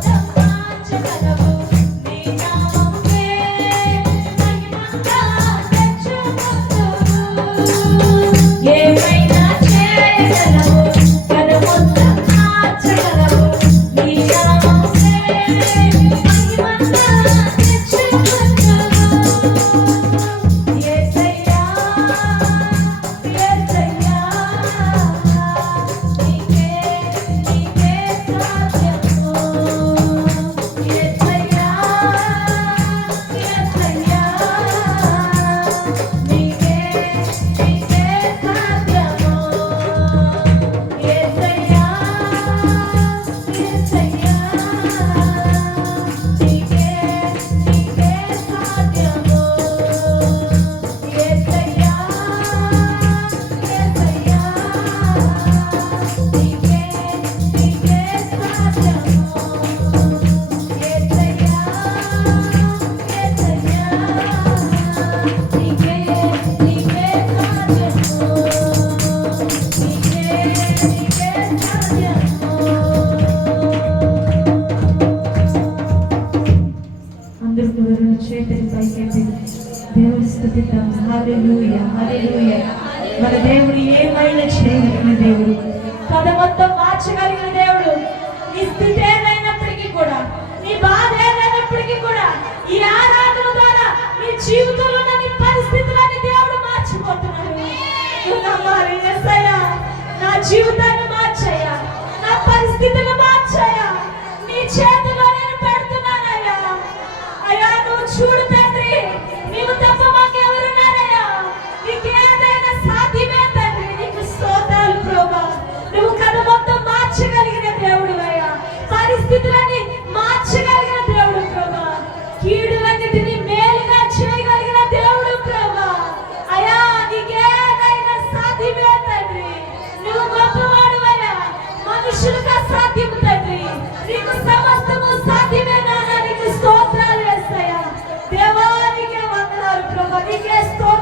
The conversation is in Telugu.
love. స్థుతిద్దాం హల్లెలూయ హల్లెలూయ. మన దేవుడు ఏమైనా చేయగలిగిన దేవుడు? కథ మొత్తం మార్చగలిగిన దేవుడు. నీ స్థితి ఏదైనప్పటికీ కూడా నీ బాధ ఏదైనప్పటికీ కూడా ఈ ఆరాధన ద్వారా నీ జీవితంలో నీ పరిస్థితులని దేవుడు మార్చిపోతున్నాడు. నువ్వు నమ్మాలి ఎస్ఐయా నా జీవితాన్ని మార్చయ్యా. నా పరిస్థితులు మార్చయ్యా. manifestó